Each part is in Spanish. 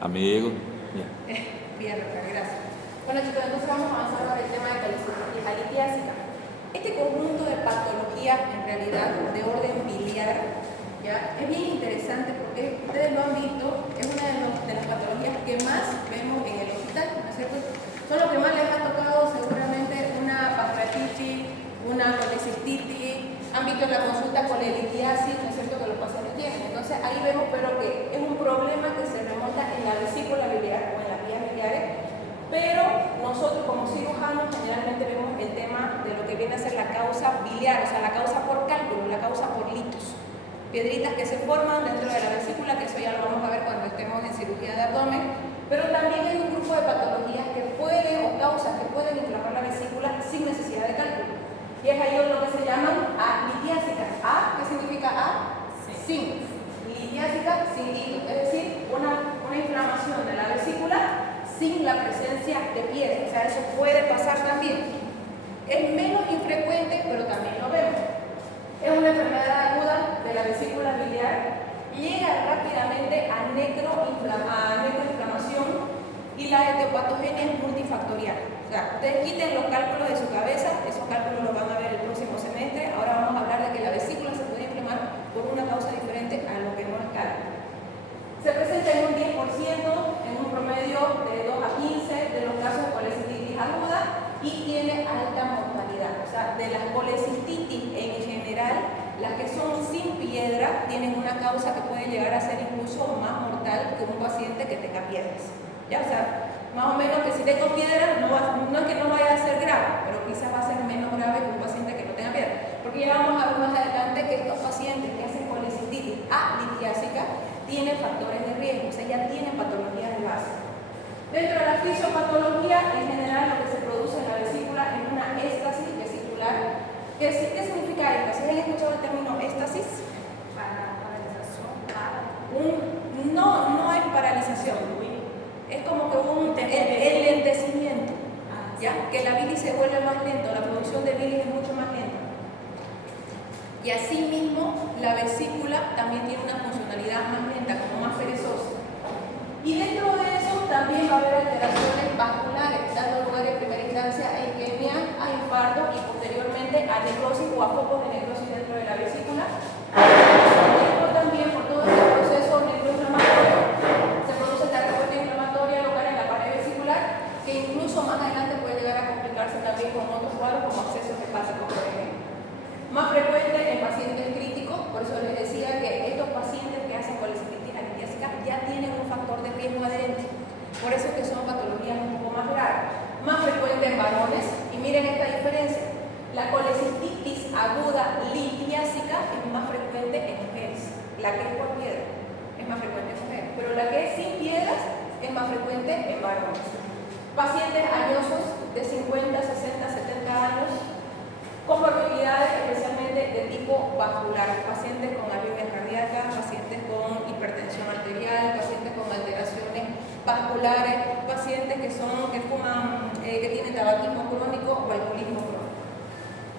Amigo. Bien. Bien, Rafael, gracias. Bueno, chicos, entonces vamos a avanzar ahora el tema de la litiásica. Este conjunto de patologías, en realidad, de orden biliar, ¿ya? Es bien interesante porque ustedes lo han visto, es una de las patologías que más vemos en el hospital, ¿no es cierto? Son los que más les ha tocado seguramente una pancreatitis, una colecistitis, han visto en la consulta colelitiasis, ¿no es cierto?, que los pacientes tienen. Entonces ahí vemos, pero que es un problema que se remonta en la vesícula biliar o en las vías biliares, pero nosotros como cirujanos generalmente vemos el tema de lo que viene a ser la causa biliar, o sea, la causa por cálculo, la causa por litos. Piedritas que se forman dentro de la vesícula, que eso ya lo vamos a ver cuando estemos en cirugía de abdomen, pero también hay un grupo de patologías que pueden, o causas que pueden inflamar la vesícula sin necesidad de cálculo. Y es ahí lo que se llaman litiásicas. ¿Qué significa A? Sin. Litiásica sin hito, es decir, una inflamación de la vesícula sin la presencia de piedra. O sea, eso puede pasar también. Es menos infrecuente, pero también lo vemos. Es una enfermedad aguda de la vesícula biliar, llega rápidamente a necroinflamación y la etiopatogenia es multifactorial. O sea, ustedes quiten los cálculos de su cabeza, esos cálculos los van a ver el próximo semestre. Ahora vamos a hablar de que la vesícula se puede inflamar por una causa diferente a lo que no es cálculo. Se presenta en un 10%, en un promedio de 2 a 15 de los casos de colecistitis aguda y tiene alta mortalidad. O sea, de las colecistitis en general, las que son sin piedra tienen una causa que puede llegar a ser incluso más mortal que un paciente que tenga piedras. ¿Ya? O sea, más o menos que si tengo piedra, no es que no vaya a ser grave, pero quizás va a ser menos grave que un paciente que no tenga piedra. Porque ya vamos a ver más adelante que estos pacientes que hacen colecistitis litiásica tienen factores de riesgo, o sea, ya tienen patologías de base. Dentro de la fisiopatología, en general lo que se produce en la vesícula es una éstasis vesicular. ¿Qué significa éstasis? ¿Han escuchado el término éstasis? Paralización. No hay paralización. Es como que un enlentecimiento, ¿ya? Que la bilis se vuelve más lento, la producción de bilis es mucho más lenta. Y asimismo, la vesícula también tiene una funcionalidad más lenta, como más perezosa. Y dentro de eso también va a haber alteraciones vasculares, dando lugar en primera instancia a isquemia, a infarto y posteriormente a necrosis o a focos de necrosis dentro de la vesícula. También por todo este proceso necroinflamatorio se produce esta respuesta inflamatoria local en la pared vesicular, que incluso más adelante puede llegar a complicarse también con otros cuadros como acceso hepático, por ejemplo. Más frecuente en pacientes críticos, por eso les decía que estos pacientes que hacen colecistitis litiásica ya tienen un factor de riesgo adentro, por eso es que son patologías un poco más graves. Más frecuente en varones, y miren esta diferencia, la colecistitis aguda litiásica es más frecuente en mujeres, la que es por piedra es más frecuente en mujeres, pero la que es sin piedras es más frecuente en varones. Pacientes añosos de 50, 60, 70 años, comorbilidades especialmente de tipo vascular, pacientes con arritmias cardíacas, pacientes con hipertensión arterial, pacientes con alteraciones vasculares, pacientes que fuman, que tienen tabaquismo crónico o alcoholismo crónico.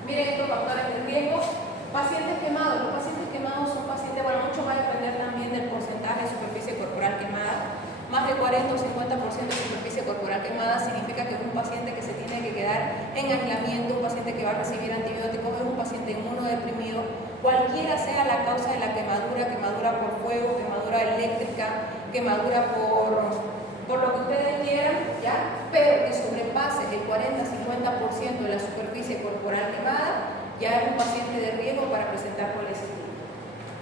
Miren estos factores de riesgo. Pacientes quemados. Los pacientes quemados son pacientes, bueno, mucho va a depender también del porcentaje de superficie corporal quemada. Más de 40 o 50% de superficie corporal quemada significa que es un paciente que se tiene que quedar en aislamiento, un paciente que va a recibir antibióticos, es un paciente inmunodeprimido, cualquiera sea la causa de la quemadura, quemadura por fuego, quemadura eléctrica, quemadura por lo que ustedes quieran, ¿ya? Pero que sobrepase el 40-50% de la superficie corporal quemada, ya es un paciente de riesgo para presentar colecistitis.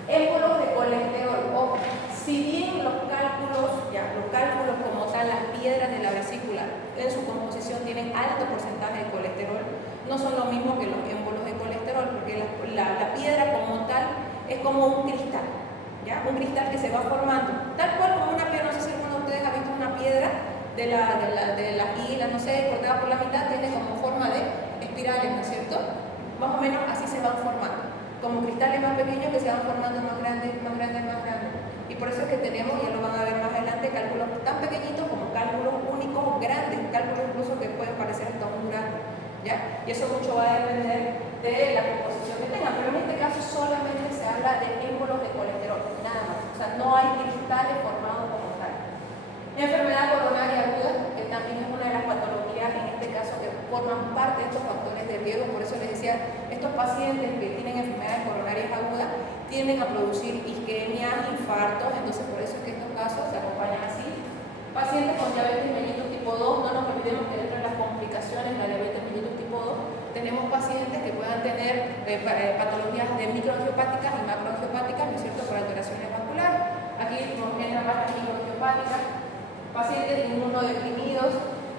Émbolos de colesterol. Ojo, si bien los cálculos como tal, las piedras de la vesícula en su composición tienen alto porcentaje de colesterol, no son lo mismo que los émbolos de colesterol, porque la piedra como tal es como un cristal, ¿ya? Un cristal que se va formando, tal cual como una piedra. No sé si alguno de ustedes ha visto una piedra de la isla, no sé, cortada por la mitad, tiene como forma de espirales, ¿no es cierto? Más o menos así se van formando, como cristales más pequeños que se van formando más grandes, más grandes, más grandes. Y por eso es que tenemos, ya lo van a ver más adelante, cálculos tan pequeñitos como cálculos únicos grandes, cálculos incluso que pueden parecer hasta un grado, ¿ya? Y eso mucho va a depender de la composición que tengan, pero en este caso solamente se habla de émbolos de colesterol, nada más. O sea, no hay cristales formados como tal. forman parte de estos factores de riesgo. Por eso les decía, estos pacientes que tienen enfermedades coronarias agudas tienden a producir isquemias, infartos, entonces por eso es que estos casos se acompañan así. Pacientes con diabetes mellitus tipo 2, no nos olvidemos que dentro de las complicaciones de la diabetes mellitus tipo 2 tenemos pacientes que puedan tener patologías de microangiopáticas y macroangiopáticas, ¿no es cierto?, por alteraciones vasculares. Aquí nos entran más las microangiopáticas, pacientes inmunodeprimidos,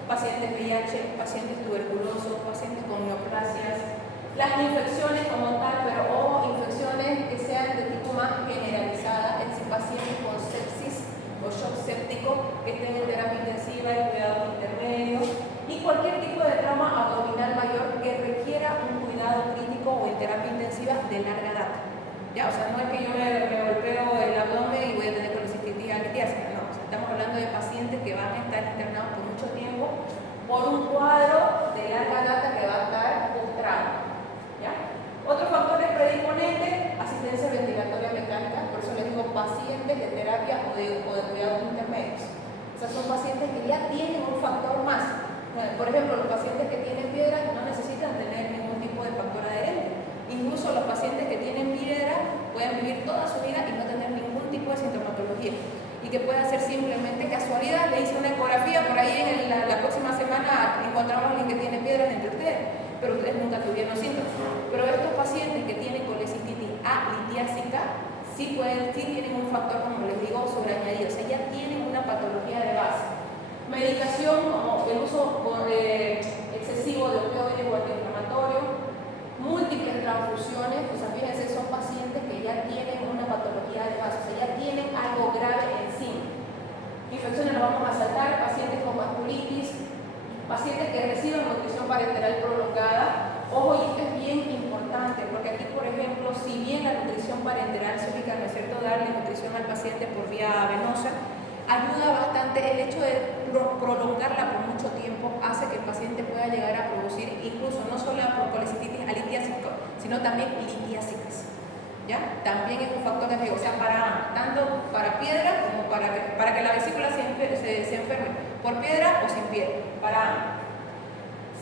pacientes VIH, pacientes tuberculosos, pacientes con neoplasias, las infecciones como tal, pero o infecciones que sean de tipo más generalizada, es decir, pacientes con sepsis o shock séptico que estén en terapia intensiva, en cuidados intermedios, y cualquier tipo de trauma abdominal mayor que requiera un cuidado crítico o en terapia intensiva de larga data. ¿Ya? O sea, no es que yo me golpeo el abdomen y voy a tener colecistitis litiásica, no. O sea, estamos hablando de pacientes que van a estar internados por mucho tiempo por un cuadro de larga data que va a estar postrado. ¿Ya? Otros factores predisponentes, asistencia ventilatoria mecánica, por eso les digo pacientes de terapia o de cuidados intermedios. O sea, son pacientes que ya tienen un factor más. Por ejemplo, los pacientes que tienen piedra no necesitan tener ningún tipo de factor adherente. Incluso los pacientes que tienen piedra pueden vivir toda su vida y no tener ningún tipo de sintomatología. Y que pueda ser simplemente casualidad. Le hice una ecografía, por ahí en la próxima semana encontramos a alguien que tiene piedras entre ustedes, pero ustedes nunca tuvieron síntomas. Pero estos pacientes que tienen colecistitis litiásica sí tienen un factor, como les digo, sobreañadido. O sea, ya tienen una patología de base. Medicación como el uso excesivo de opioides o antiinflamatorios, múltiples transfusiones, o sea, fíjense, son pacientes que ya tienen una patología de base, o sea, ya tienen algo grave encima. Infecciones las vamos a saltar, pacientes con vasculitis, pacientes que reciben nutrición parenteral prolongada. Ojo, y esto es bien importante, porque aquí, por ejemplo, si bien la nutrición parenteral se ubica, ¿no es cierto?, darle nutrición al paciente por vía venosa, ayuda bastante. El hecho de prolongarla por mucho tiempo hace que el paciente pueda llegar a producir incluso no solo por colecistitis alitiásica, sino también litiásicas. ¿Ya? También es un factor de riesgo, o sea, tanto para piedra como para que la vesícula se enferme por piedra o sin piedra, para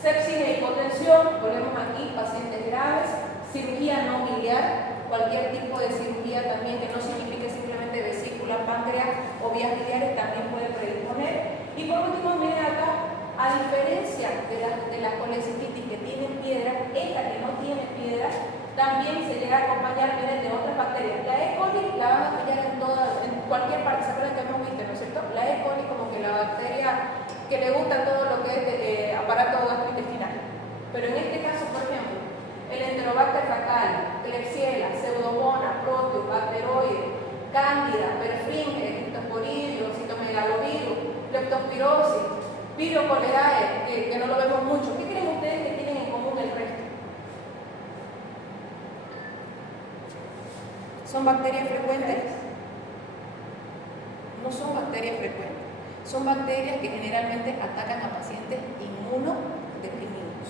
sepsis e hipotensión. Volvemos aquí, pacientes graves, cirugía no biliar, cualquier tipo de cirugía también que no signifique simplemente vesícula, páncreas o vías biliares también puede predisponer. Y por último, miren acá, a diferencia de la colecistitis que tienen piedra, esta que no tiene piedra también se llega a acompañar, miren, de otras bacterias. La E. coli la van a pillar en cualquier parte, ¿se acuerdan que hemos visto, no es cierto? La E. coli como que la bacteria que le gusta todo lo que es aparato gastrointestinal. Pero en este caso, por ejemplo, el Enterobacter faecal, Klebsiella, Pseudomonas, Proteus, Bacteroides, Cándida, Perfringe, Cryptosporidium, Citomegalovirus, Leptospirosis, Pirio cholerae, que no lo vemos mucho. ¿Qué creen ustedes que tienen en común el resto? ¿Son bacterias frecuentes? No son bacterias frecuentes. Son bacterias que generalmente atacan a pacientes inmunodeprimidos.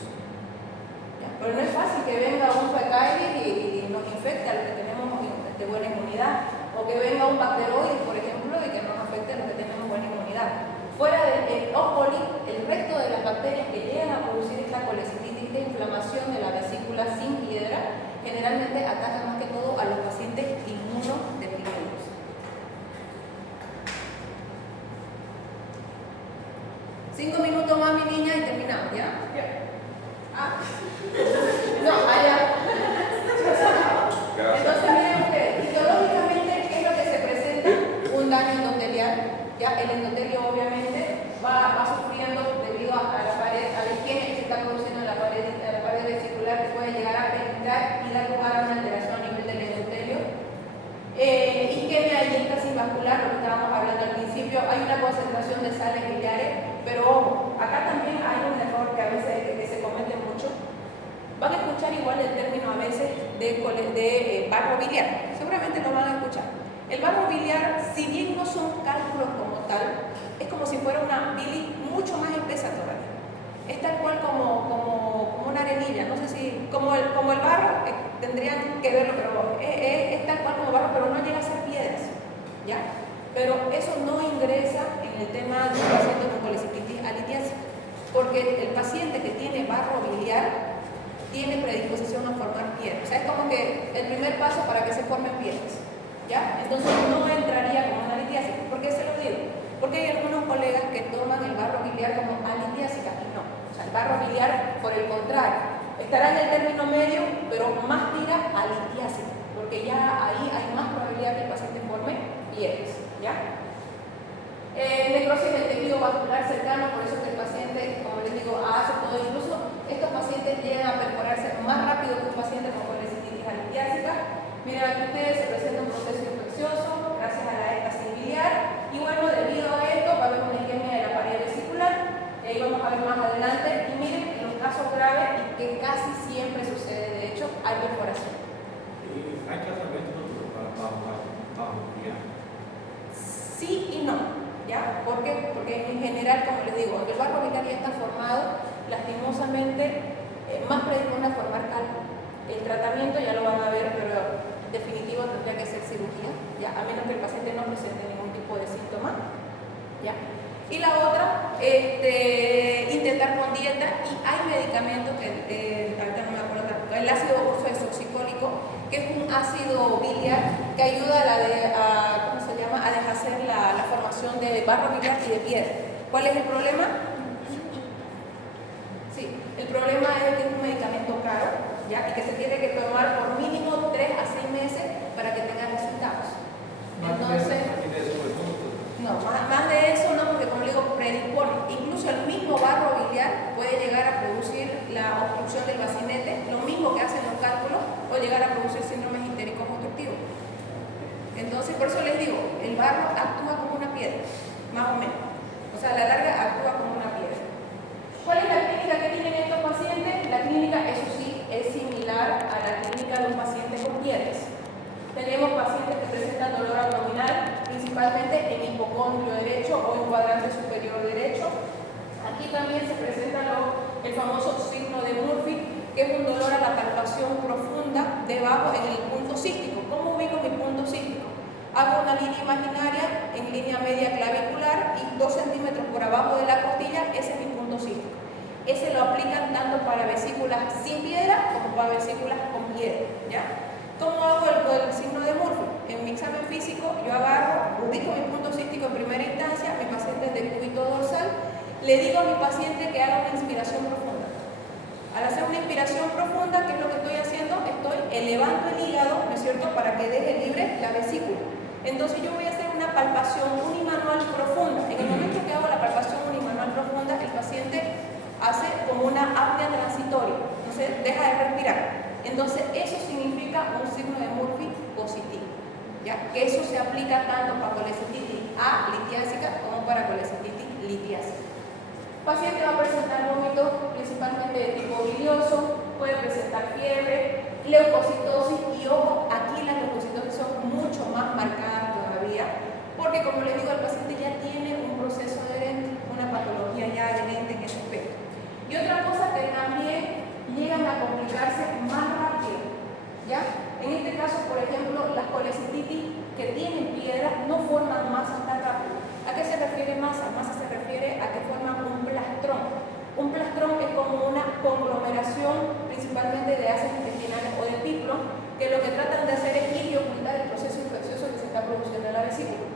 ¿Ya? Pero no es fácil que venga un fecalis y nos infecte a los que tenemos de buena inmunidad, o que venga un bacteroide, por ejemplo, y que nos afecte a los que tenemos buena inmunidad. Fuera del O. coli, el resto de las bacterias que llegan a producir esta colecistitis, esta inflamación de la vesícula sin piedra, generalmente atacan más que todo a los pacientes inmunodeprimidos. Cinco minutos más, mi niña, y terminamos, ¿ya? No, allá. Entonces, miren ustedes, histológicamente, ¿qué es lo que se presenta? Un daño endotelial. Ya el endotelio obviamente va sufriendo debido a la pared, a la isquemia que se está produciendo en la pared vesicular, que puede llegar a penetrar y dar lugar a una alteración a nivel del endotelio. Isquemia y éxtasis vascular, lo que estábamos hablando al principio, hay una concentración de sales biliares, pero ojo, acá también hay un error que a veces que se comete mucho. Van a escuchar igual el término a veces de barro biliar, seguramente lo van a escuchar. El barro biliar, si bien no son cálculos como tal, es como si fuera una bilis mucho más espesa todavía. Es tal cual como una arenilla, no sé si, como el barro, tendrían que verlo, pero es tal cual como barro, pero no llega a ser piedras, ¿ya? Pero eso no ingresa en el tema de un paciente con colecistitis litiásica. porque el paciente que tiene barro biliar tiene predisposición a formar piedras. O sea, es como que el primer paso para que se formen piedras, ¿ya? Entonces no entraría como una litiásica. ¿Por qué se lo digo? Porque hay algunos colegas que toman el barro biliar como alitiásica y no. O sea, el barro biliar, por el contrario, estará en el término medio, pero más tira a litiásica, porque ya ahí hay más probabilidad que el paciente forme piedras, ¿ya? Necrosis del tejido vascular cercano, por eso que el paciente, como les digo, hace todo. Incluso estos pacientes llegan a perforarse más rápido que un paciente con colecistitis alitiásica. Miren aquí ustedes, se presenta un proceso infeccioso gracias a la éstasis biliar, y bueno, debido a esto va a haber una isquemia de la pared vesicular, y ahí vamos a ver más adelante. Y miren, en los casos graves, y que casi siempre sucede, de hecho, hay perforación. ¿Hay tratamiento para Sí y no. ¿Ya? ¿Por qué? Porque en general, como les digo, el barro biliar ya está formado, lastimosamente, más predispone a formar calma. El tratamiento ya lo van a ver, pero definitivo tendría que ser cirugía, ¿ya? A menos que el paciente no presente ningún tipo de síntoma, ¿ya? Y la otra, intentar con dieta, y hay medicamentos que, ahorita no me acuerdo, el ácido ursodesoxicólico, que es un ácido biliar que ayuda a deshacer la formación de barro biliar y de piedra. ¿Cuál es el problema? Sí, el problema es que es un medicamento caro, ¿ya? Y que se tiene que tomar por mínimo 3 a 6 meses para que tenga resultados. Entonces, no, más de eso no, porque como le digo, predispone. Incluso el mismo barro biliar puede llegar a producir la obstrucción del bacinete, lo mismo que hacen los cálculos, o llegar a producir síndromes histéricos obstructivos. Entonces, por eso les digo, el barro actúa como una piedra, más o menos. O sea, a la larga actúa como una piedra. ¿Cuál es la clínica que tienen estos pacientes? La clínica, eso sí, es similar a la clínica de un paciente con piedras. Tenemos pacientes que presentan dolor abdominal, principalmente en hipocondrio derecho o en cuadrante superior derecho. Aquí también se presenta el famoso signo de Murphy, que es un dolor a la palpación profunda debajo en el punto cístico. ¿Cómo ubico mi punto cístico? Hago una línea imaginaria en línea media clavicular y 2 centímetros por abajo de la costilla, ese es mi punto cístico. Ese lo aplican tanto para vesículas sin piedra como para vesículas con piedra, ¿ya? ¿Cómo hago el signo de Murphy? En mi examen físico yo agarro, ubico mi punto cístico en primera instancia, mi paciente es de cúbito dorsal, le digo a mi paciente que haga una inspiración profunda. Al hacer una inspiración profunda, ¿qué es lo que estoy haciendo? Estoy elevando el hígado, ¿no es cierto?, para que deje libre la vesícula. Entonces yo voy a hacer una palpación unimanual profunda. En el momento que hago la palpación unimanual profunda, el paciente hace como una apnea transitoria, no se deja de respirar. Entonces eso significa un signo de Murphy positivo, ¿ya? Que eso se aplica tanto para colecistitis alitiásica como para colecistitis litiásica. El paciente va a presentar vómitos principalmente de tipo bilioso, puede presentar fiebre, leucocitosis, y ojo, aquí las leucocitosis son mucho más marcadas todavía, porque como les digo, el paciente ya tiene un proceso adherente, una patología ya adherente en ese aspecto. Y otra cosa que también llegan a complicarse más rápido, ¿ya? En este caso, por ejemplo, las colecistitis que tienen piedras no forman masa tan rápido. ¿A qué se refiere masa? Masa se refiere a que forman un plastrón. Un plastrón es como una conglomeración principalmente de ácidos intestinales o de piplos, que lo que tratan de hacer es ir y ocultar el proceso infeccioso que se está produciendo en la vesícula.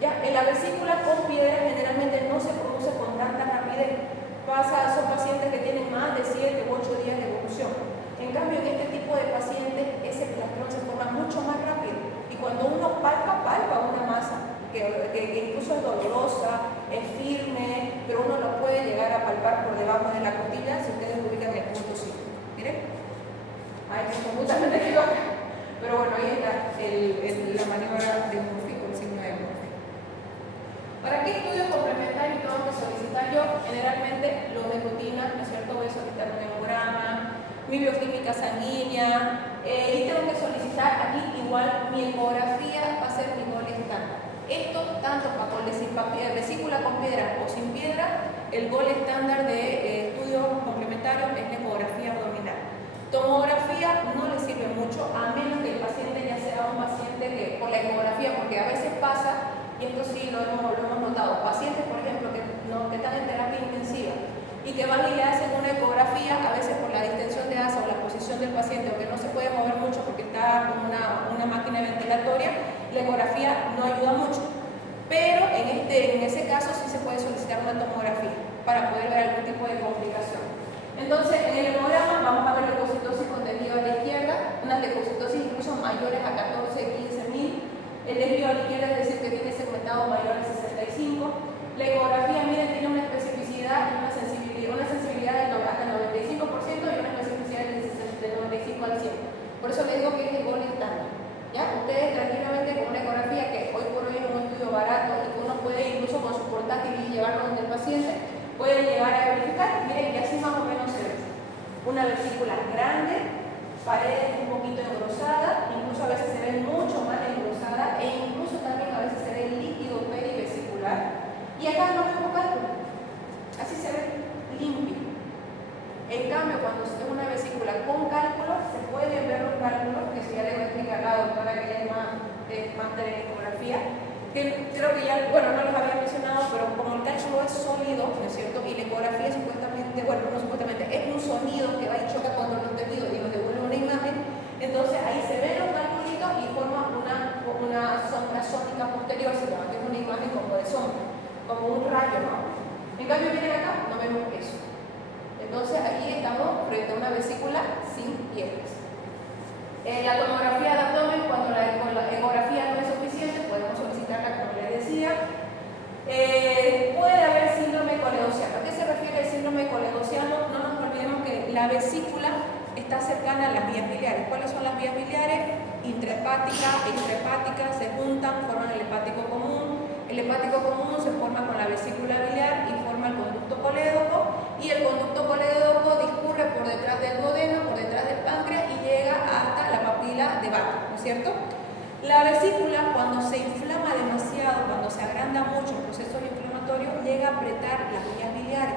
¿Ya? En la vesícula con piedras generalmente no se produce con tanta rapidez. Son pacientes que tienen más de 7 u 8 días de evolución. En cambio, en este tipo de pacientes, ese plastrón se forma mucho más rápido. Y cuando uno palpa una masa que incluso es dolorosa, es firme, pero uno lo puede llegar a palpar por debajo de la costilla si ustedes lo ubican en el punto 5. Miren. Ay, muchas veces me equivoco. Pero bueno, ahí está la maniobra de Murphy con el signo de Murphy. ¿Para qué estudios complementarios tengo que solicitar yo? Generalmente los de rutina, ¿no es cierto? Voy a solicitar un hemograma, mi bioquímica sanguínea, y tengo que solicitar aquí igual mi ecografía va a ser mi gol estándar. Esto, tanto para vesícula con piedra o sin piedra, el gol estándar de estudios complementarios es la ecografía abdominal. Tomografía no le sirve mucho, a menos que el paciente ya sea un paciente que, por la ecografía, porque a veces pasa, y esto sí lo hemos notado, pacientes, por ejemplo, que están en terapia intensiva y caso sí se puede solicitar una tomografía para poder ver algún tipo de complicación. Entonces, en el hemograma vamos a ver leucocitosis con desvío a la izquierda, unas leucocitosis incluso mayores a 14, 15 mil. El desvío a la izquierda es decir que tiene segmentado mayor a 65. La ecografía, miren, tiene una especificidad y una sensibilidad hasta el 95% y una especificidad del 95 al 100. Por eso les digo que es el gol estándar. ¿Ya? Ustedes tranquilamente con una ecografía que hoy por hoy es un estudio barato y que uno puede incluso con su portátil y llevarlo donde el paciente, pueden llegar a verificar. Miren, y así más o menos se ve. Una vesícula grande, paredes un poquito engrosadas, incluso a veces se ve mucho más engrosada e incluso también a veces se ve líquido perivesicular. Y acá no vemos cálculo. Así se ve limpio. En cambio, cuando se ve una vesícula con cálculos, se pueden ver los cálculos, que eso ya le voy a explicar a la doctora que ella es máster en ecografía, que creo que ya, bueno, no los había mencionado, pero como el cálculo es sólido, ¿no es cierto? Y la ecografía supuestamente, bueno, no supuestamente, es un sonido que va y choca contra los tejidos y nos devuelve una imagen, entonces ahí se ven los cálculos y forma una sombra sónica posterior, se llama, que es una imagen como de sombra, como un rayo, ¿no? En cambio, miren acá, no vemos eso. Entonces aquí estamos frente a una vesícula sin piedras. La tomografía de abdomen, cuando la ecografía no es suficiente, podemos solicitarla, como les decía. Puede haber síndrome coledociano. ¿A qué se refiere el síndrome coledociano? No nos olvidemos que la vesícula está cercana a las vías biliares. ¿Cuáles son las vías biliares? Intrahepática, extrahepática, se juntan, forman el hepático común. El hepático común se forma con la vesícula biliar y forma el conducto colédoco, y el conducto colédoco discurre por detrás del duodeno, por detrás del páncreas y llega hasta la papila de Backe, ¿no es cierto? La vesícula, cuando se inflama demasiado, cuando se agranda mucho el proceso inflamatorio, llega a apretar las vías biliares,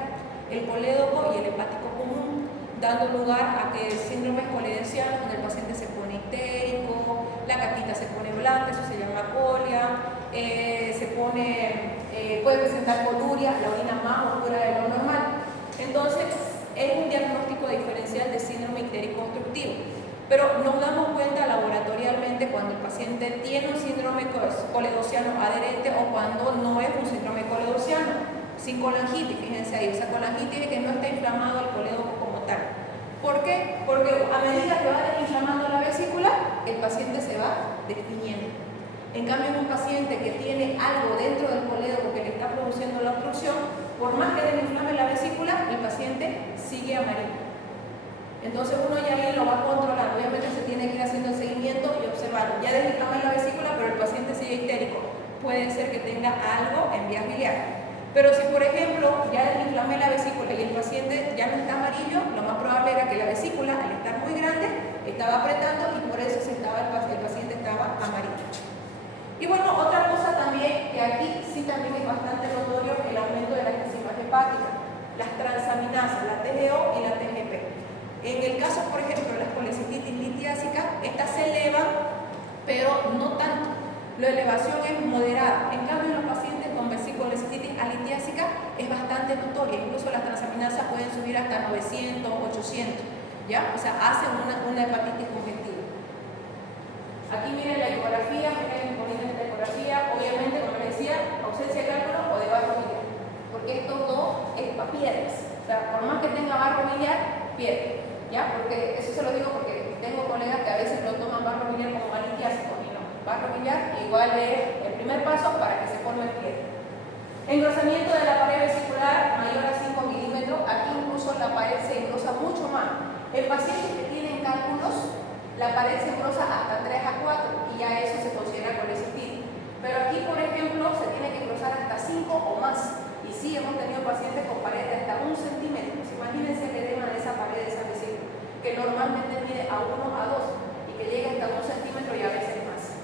el colédoco y el hepático común, dando lugar a que síndromes coledocianos, donde el paciente se pone histérico, la caquita se pone blanca, eso se llama colia, puede presentar coluria, la orina más oscura de lo normal. Entonces, es un diagnóstico diferencial de síndrome ictérico obstructivo. Pero nos damos cuenta laboratorialmente cuando el paciente tiene un síndrome coledociano adherente o cuando no es un síndrome coledociano, sin colangitis, fíjense ahí, o sea, colangitis es que no está inflamado el colédoco como tal. ¿Por qué? Porque a medida que va desinflamando la vesícula, el paciente se va destiñendo. En cambio, en un paciente que tiene algo dentro del colédoco que le está produciendo la obstrucción, por más que desinflame la vesícula, el paciente sigue amarillo. Entonces uno ya ahí lo va controlando. Obviamente se tiene que ir haciendo el seguimiento y observar. Ya desinflama la vesícula, pero el paciente sigue histérico. Puede ser que tenga algo en vías biliares. Pero si, por ejemplo, ya desinflamé la vesícula y el paciente ya no está amarillo, lo más probable era que la vesícula, al estar muy grande, estaba apretando y por eso el paciente estaba amarillo. Y bueno, otra cosa también, que aquí sí también es bastante notorio, el aumento de las enzimas hepáticas, las transaminasas, la TGO y la TGP. En el caso, por ejemplo, de la colecistitis litiásica, estas se elevan, pero no tanto. La elevación es moderada. En cambio, en los pacientes con colecistitis alitiásica es bastante notoria. Incluso las transaminasas pueden subir hasta 900, 800, ¿ya? O sea, hacen una hepatitis congestiva. Aquí miren la ecografía, miren poniendo esta ecografía, obviamente, como les decía, ausencia de cálculo o de barro biliar, porque esto no es para piedras. O sea, por más que tenga barro biliar, pierde, ¿ya? Porque eso se lo digo porque tengo colegas que a veces lo toman barro biliar como alitiásico y no. Barro biliar igual es el primer paso para que se forme piedra. Engrosamiento de la pared vesicular mayor a 5 milímetros, aquí incluso la pared se engrosa mucho más. En pacientes que tienen cálculos, la pared se engrosa hasta 3 a 4 y ya eso se considera colecistitis. Pero aquí, por ejemplo, se tiene que engrosar hasta 5 o más. Y sí, hemos tenido pacientes con pared de hasta 1 centímetro. Imagínense el edema de esa pared, de esa vesícula, que normalmente mide a 1 a 2 y que llega hasta 1 centímetro y a veces más.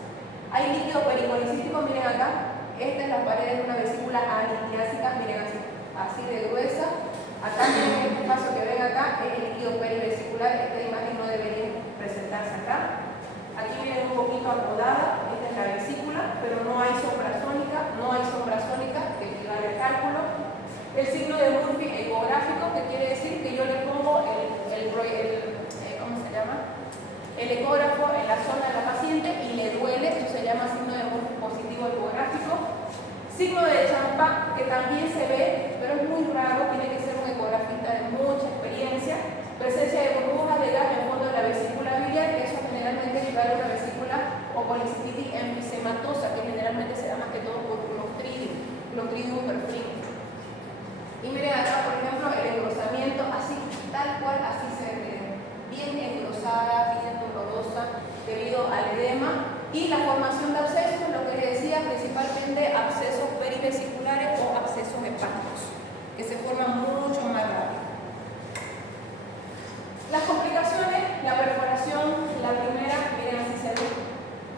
Hay líquido pericolicístico, miren acá. Esta es la pared de una vesícula alitiásica, miren así de gruesa. Acá miren este paso que ven acá, es el líquido perivesicular. Esta imagen no debería presentarse acá. Aquí viene un poquito acodada, esta es la vesícula, pero no hay sombra sónica, que equivale al cálculo. El signo de Murphy ecográfico, que quiere decir que yo le pongo ¿cómo se llama? El ecógrafo en la zona de la paciente y le duele, eso se llama signo de Murphy positivo ecográfico. Signo de Champagne, que también se ve, pero es muy raro, tiene que ser un ecografista de mucha experiencia, presencia de burbujas de gas en el fondo de la vesícula biliar, que eso generalmente equivale a una vesícula o colicitis enfisematosa, que generalmente se da más que todo por Clostridium perfringens. Y miren acá, por ejemplo, el engrosamiento, así, tal cual, así se ve, bien engrosada, bien dolorosa, debido al edema. Y la formación de abscesos, lo que les decía, principalmente abscesos perivesiculares o abscesos hepáticos, que se forman mucho más rápido. Las complicaciones, la perforación, la primera, miren así se ve.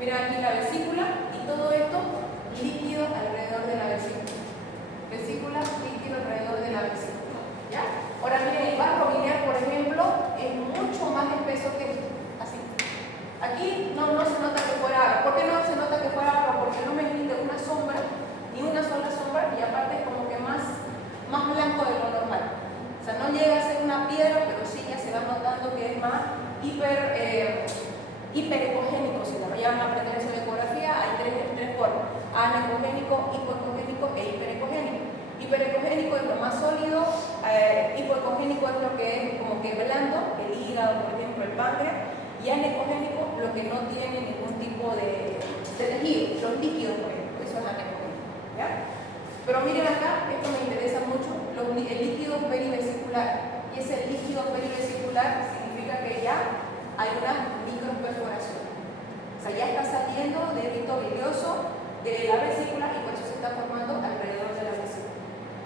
Miren aquí la vesícula y todo esto líquido alrededor de la vesícula. Vesícula, líquido alrededor de la vesícula. ¿Ya? Ahora miren, el barro biliar, por ejemplo, es mucho más espeso que esto. Así. Aquí no se nota que fuera agua. ¿Por qué no se nota que fuera agua? Porque no me emite una sombra, ni una sola sombra, y aparte es como que más blanco de lo normal. O sea, no llega a ser una piedra, pero sí ya se va notando que es más hiperecogénico. Si lo llaman a aprender eso de ecografía, hay tres formas: anecogénico, hipoecogénico e hiperecogénico. Hiperecogénico es lo más sólido, hipoecogénico es lo que es como que blando, el hígado, por ejemplo, el páncreas, y anecogénico lo que no tiene ningún tipo de tejido, los líquidos, por ejemplo, eso es anecogénico. ¿Ya? Pero miren acá, esto me interesa mucho, el líquido perivesicular. Y ese líquido perivesicular significa que ya hay una microperforación. O sea, ya está saliendo de rito bilioso de la vesícula y por eso se está formando alrededor de la vesícula.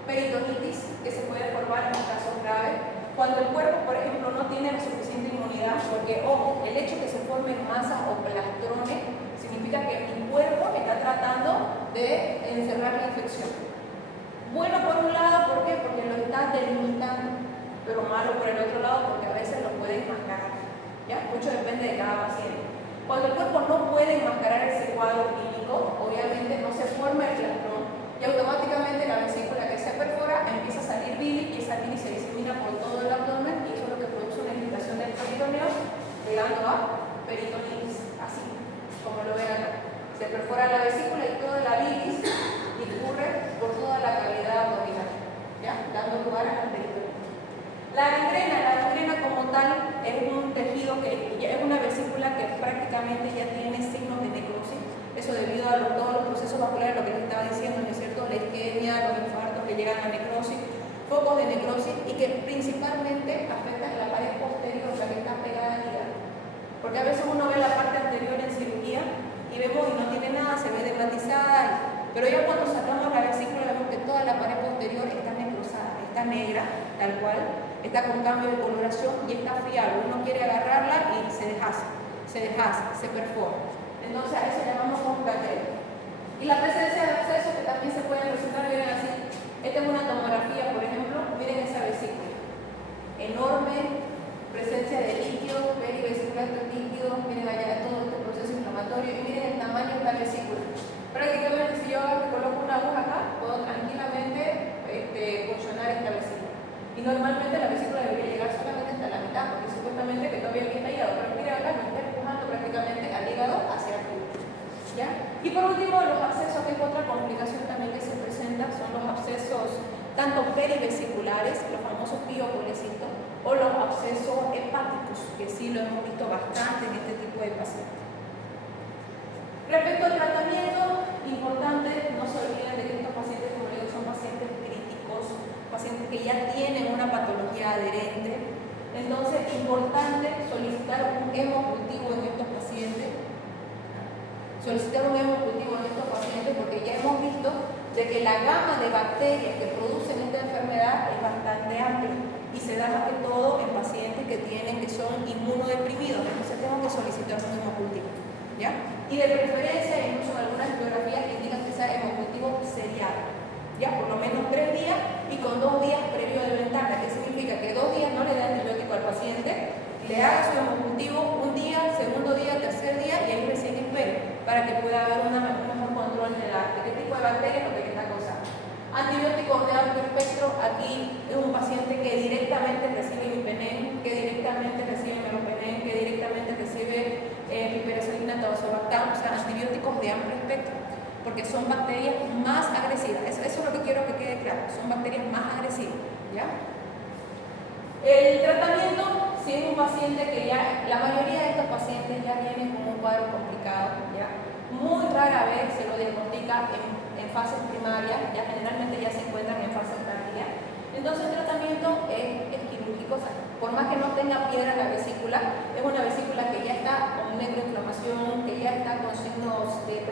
Peritonitis, que se puede formar en casos graves cuando el cuerpo, por ejemplo, no tiene la suficiente inmunidad, porque, ojo, el hecho de que se formen masas o plastrones significa que el cuerpo está tratando de encerrar la infección. Bueno por un lado, ¿por qué? Porque lo está delimitando, pero malo por el otro lado porque a veces lo puede enmascarar. ¿Ya? Mucho depende de cada paciente. Cuando el cuerpo no puede enmascarar ese cuadro clínico, obviamente no se forma el plastrón y automáticamente la vesícula que se perfora empieza a salir bilis y esa bilis se disemina por todo el abdomen y eso es lo que produce una irritación del peritoneo, llegando a peritonitis, así como lo ven acá. Se perfora la vesícula y toda la bilis discurre por toda la cavidad abdominal, ¿ya? Dando lugar a la peritonitis. La gangrena como tal es un tejido que es una vesícula que prácticamente ya tiene signos de necrosis. Eso debido a todos los procesos vasculares, lo que les estaba diciendo, ¿no es cierto? La isquemia, los infartos que llegan a necrosis, focos de necrosis y que principalmente afectan la pared posterior, la que está pegada al hígado. Porque a veces uno ve la parte anterior en cirugía y vemos y no tiene nada, se ve dermatizada, pero ya cuando sacamos la vesícula vemos que toda la pared posterior está necrosada, está negra, tal cual, está con cambio de coloración y está friable. Uno quiere agarrarla y se deshace, se perfora. Entonces a eso llamamos concatero. Y la presencia de abscesos que también se pueden presentar, miren así. Esta es una tomografía, por ejemplo, miren esa vesícula. Enorme presencia de líquidos, perivesicular líquidos, miren allá todo este proceso inflamatorio y miren el tamaño de esta vesícula. Prácticamente si yo coloco una aguja acá, puedo tranquilamente funcionar esta vesícula. Y normalmente la vesícula debería llegar solamente hasta la mitad, porque supuestamente que todavía está hígado, pero miren acá, me está empujando prácticamente al hígado hacia arriba. ¿Ya? Y por último, los abscesos, que es otra complicación también que se presenta, son los abscesos tanto perivesiculares, los famosos piocolecitos, o los abscesos hepáticos, que sí lo hemos visto bastante en este tipo de pacientes. Respecto al tratamiento, importante, no se olviden de que estos pacientes, como digo, son pacientes críticos, pacientes que ya tienen una patología adherente. Entonces, importante solicitar un hemocultivo en estos pacientes. Porque ya hemos visto de que la gama de bacterias que producen esta enfermedad es bastante amplia y se da más que todo en pacientes que son inmunodeprimidos. Entonces tenemos que solicitar un hemocultivo, ¿ya? Y de preferencia, incluso en algunas bibliografías indican que sea hemocultivo serial, ya por lo menos 3 días y con 2 días previo de ventana, que significa que 2 días no le da antibiótico al paciente, le haga su hemocultivo un día, segundo día, tercer día y ahí recién espere para que pueda haber un mejor control de qué tipo de bacterias o de qué está causando. Antibióticos de amplio espectro, aquí es un paciente que directamente recibe imipenem, que directamente recibe meropenem, que directamente recibe piperacillina, tazobactam, o sea, antibióticos de amplio espectro. porque son bacterias más agresivas. Eso es lo que quiero que quede claro, son bacterias más agresivas, ¿ya? El tratamiento, si es un paciente que ya, la mayoría de estos pacientes ya vienen con un cuadro complicado, ¿ya? Muy rara vez se lo diagnostica en fases primarias, ya generalmente ya se encuentran en fases tardías. Entonces el tratamiento es quirúrgico, o sea, por más que no tenga piedra en la vesícula, es una vesícula que ya está con necroinflamación, que ya está con signos de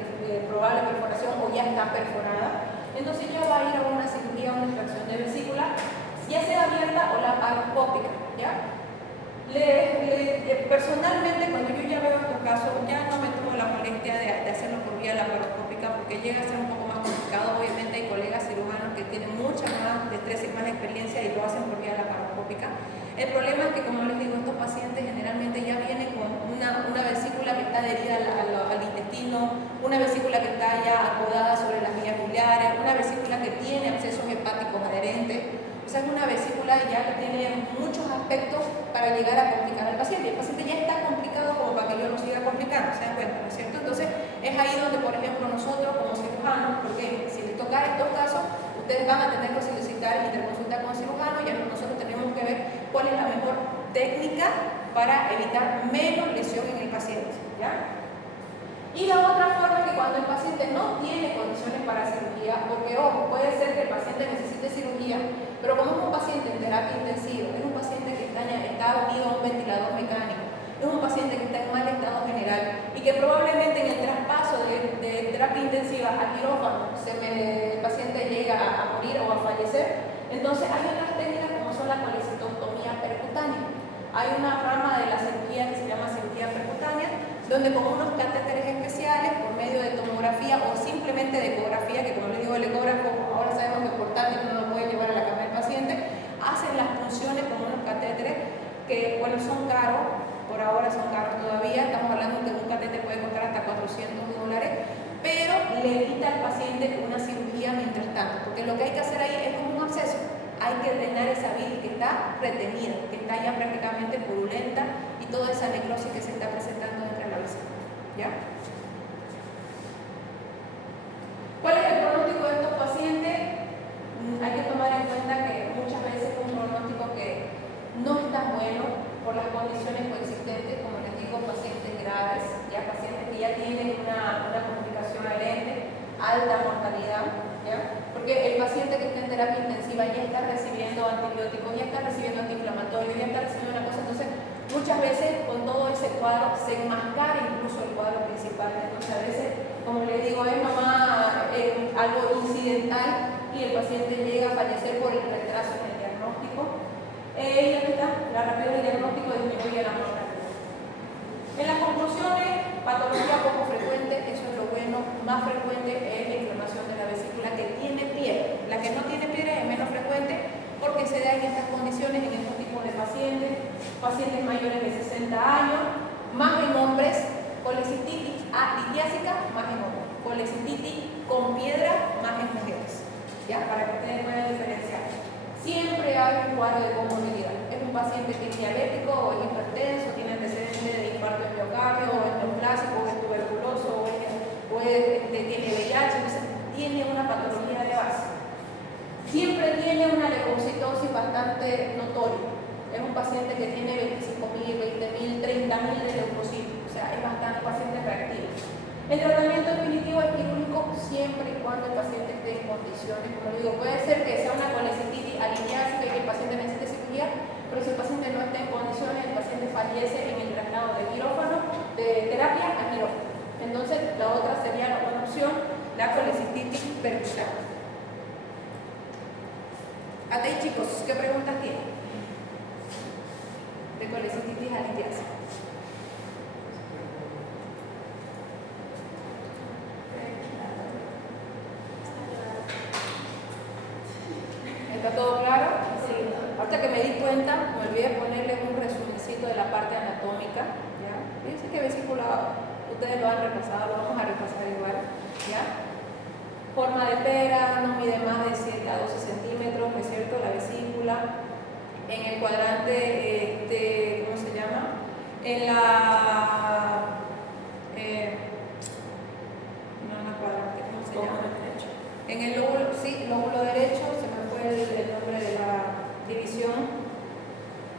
probable perforación o ya está perforada. Entonces ya va a ir a una cirugía, una extracción de vesícula, ya sea abierta o laparoscópica, ¿ya? Personalmente, cuando yo ya veo estos casos, ya no me tomo la molestia de hacerlo por vía laparoscópica porque llega a ser un poco más complicado. Obviamente hay colegas cirujanos que tienen mucha más destreza y más experiencia y lo hacen por vía laparoscópica. El problema es que, como les digo, estos pacientes generalmente ya vienen con una vesícula que está adherida al intestino, una vesícula que está ya acodada sobre las vías biliares, una vesícula que tiene abscesos hepáticos adherentes. O sea, es una vesícula ya que tiene muchos aspectos para llegar a complicar al paciente. El paciente ya está complicado como para que yo lo siga complicando, ¿se dan cuenta? ¿No es cierto? Entonces, es ahí donde, por ejemplo, nosotros como cirujanos, porque si les tocara estos casos, ustedes van a tener que solicitar interconsulta con cirujano y nosotros tenemos que ver cuál es la mejor técnica para evitar menos lesión en el paciente, ¿ya? Y la otra forma es que cuando el paciente no tiene condiciones para cirugía, porque ojo, puede ser que el paciente necesite cirugía, pero como es un paciente en terapia intensiva, es un paciente que está unido a un ventilador mecánico, es un paciente que está en mal estado general y que probablemente en el traspaso de terapia intensiva a quirófano el paciente llega a morir o a fallecer, entonces hay otras técnicas como son la colecistectomía percutánea. Hay una rama de la cirugía que se llama cirugía percutánea, donde con unos catéteres especiales, por medio de tomografía o simplemente de ecografía, que como les digo, el ecógrafo ahora sabemos que portátil no lo puede llevar a la cama del paciente, hacen las funciones con unos catéteres que, bueno, son caros, por ahora son caros todavía, estamos hablando de que un catéter puede costar hasta $400, pero le evita al paciente una cirugía mientras tanto, porque lo que hay que hacer ahí es como un absceso. Hay que drenar esa bilis que está retenida, que está ya prácticamente purulenta y toda esa necrosis que se está presentando dentro de la vesícula, ¿ya? ¿Cuál es el pronóstico de estos pacientes? Hay que tomar en cuenta que muchas veces es un pronóstico que no es tan bueno por las condiciones coexistentes, como les digo, pacientes graves, ya pacientes que ya tienen una complicación adherente, alta mortalidad, ¿ya? Porque el paciente que está en terapia intensiva ya está recibiendo antibióticos, ya está recibiendo antiinflamatorios, ya está recibiendo una cosa. Entonces, muchas veces con todo ese cuadro se enmascara incluso el cuadro principal. Entonces, a veces, como les digo, es nomás algo incidental y el paciente llega a fallecer por el retraso en el diagnóstico. Y aquí está, la rapidez del diagnóstico disminuye la mortalidad. En las conclusiones, patología poco frecuente, eso es lo bueno. Más frecuente es la inflamación de la vesícula que tiene piedra. La que no tiene piedra es menos frecuente porque se da en estas condiciones en estos tipos de pacientes, pacientes mayores de 60 años, más en hombres, colecistitis litiásica, más en hombres, colecistitis con piedra, más en mujeres, ¿ya? Para que ustedes puedan diferenciar. Siempre hay un cuadro de comorbilidad. Es un paciente que es diabético o es hipertenso, tiene antecedentes de infarto de miocardio, o es neoplásico, o es tuberculoso, tiene VIH, entonces tiene una patología de base. Siempre tiene una leucocitosis bastante notoria. Es un paciente que tiene 25.000, 20.000, 30.000 de leucocitos, o sea, es bastante paciente reactivo. El tratamiento definitivo es quirúrgico siempre y cuando el paciente esté en condiciones. Como digo, puede ser que sea una colecistitis alitiásica y que el paciente necesite cirugía, pero si el paciente no está en condiciones, el paciente fallece en el traslado de quirófano, de terapia a quirófano. Entonces, la otra sería la buena opción, la colecistitis percutánea. Hasta ahí, chicos, ¿qué preguntas tienen? De colecistitis alitiásica. ¿Está todo claro? Sí. Ahorita que me di cuenta, me olvidé ponerles un resumencito de la parte anatómica, ¿ya? Fíjense que vesícula, ustedes lo han repasado, lo vamos a repasar igual, ¿ya? Forma de pera, no mide más de 7 a 12 centímetros, ¿no es cierto? La vesícula. En el cuadrante, ¿cómo se llama? En la... no en el cuadrante, ¿cómo se En el lóbulo, sí, lóbulo derecho, se me fue el nombre de la división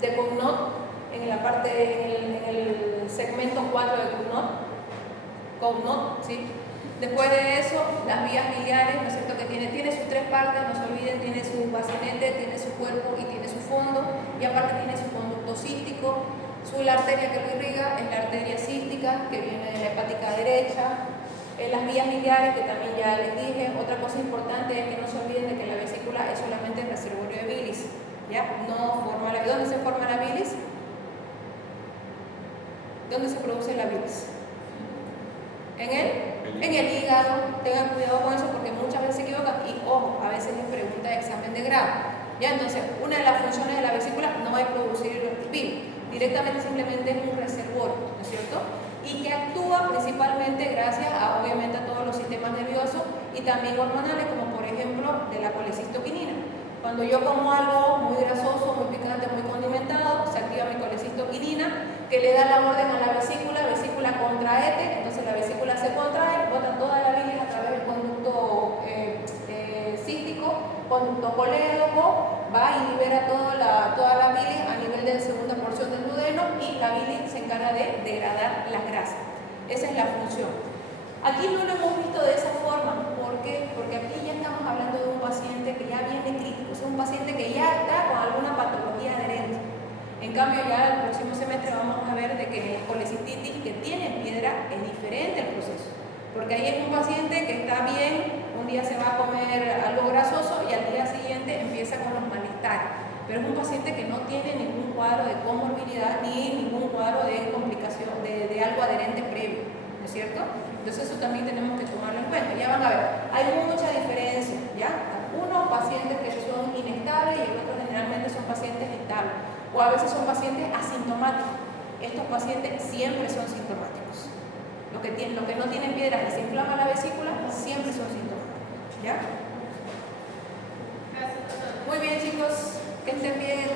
de Cournot, en la parte, en el segmento 4 de Cournot, ¿sí? Después de eso, las vías biliares, ¿no es cierto?, que tiene sus tres partes, no se olviden, tiene su bacinete, tiene su cuerpo y tiene su fondo, y aparte tiene su conducto cístico. La arteria que lo irriga es la arteria cística, que viene de la hepática derecha. Las vías biliares, que también ya les dije. Otra cosa importante es que no se olviden de que la vesícula es solamente el reservorio de bilis, ¿ya? No forma la... ¿Dónde se forma la bilis? ¿Dónde se produce la bilis? En el hígado. Tengan cuidado con eso porque muchas veces se equivocan y, ojo, a veces les pregunta de examen de grado. ¿Ya? Entonces, una de las funciones de la vesícula no es producir bilis, directamente simplemente es un reservorio, ¿no es cierto? Y que actúa principalmente gracias a, obviamente, a todos los sistemas nerviosos y también hormonales, como por ejemplo de la colecistoquinina. Cuando yo como algo muy grasoso, muy picante, muy condimentado, se activa mi colecistoquinina, que le da la orden a la vesícula contraete, entonces la vesícula se contrae, bota toda la bilis a través del conducto cístico, conducto colédoco, va y libera toda la bilis a nivel de la segunda porción del duodeno y la bilis se encarga de degradar las grasas. Esa es la función. Aquí no lo hemos visto de esa forma. ¿Por qué? Porque aquí ya estamos hablando de un paciente que ya viene crítico, es un paciente que ya está con alguna patología adherente. En cambio, ya el próximo semestre vamos a ver de que la colecistitis que tiene piedra es diferente el proceso. Porque ahí es un paciente que está bien, un día se va a comer algo grasoso y al día siguiente empieza con los malestares. Pero es un paciente que no tiene ningún cuadro de comorbilidad ni ningún cuadro de complicación, de algo adherente previo, ¿no es cierto? Entonces eso también tenemos que tomarlo en cuenta. Ya van a ver, hay mucha diferencia, ¿ya? Unos pacientes que son inestables y otros generalmente son pacientes estables. O a veces son pacientes asintomáticos. Estos pacientes siempre son sintomáticos. Los que no tienen piedras y se inflama la vesícula siempre son sintomáticos, ¿ya? Muy bien, chicos, que estén bien.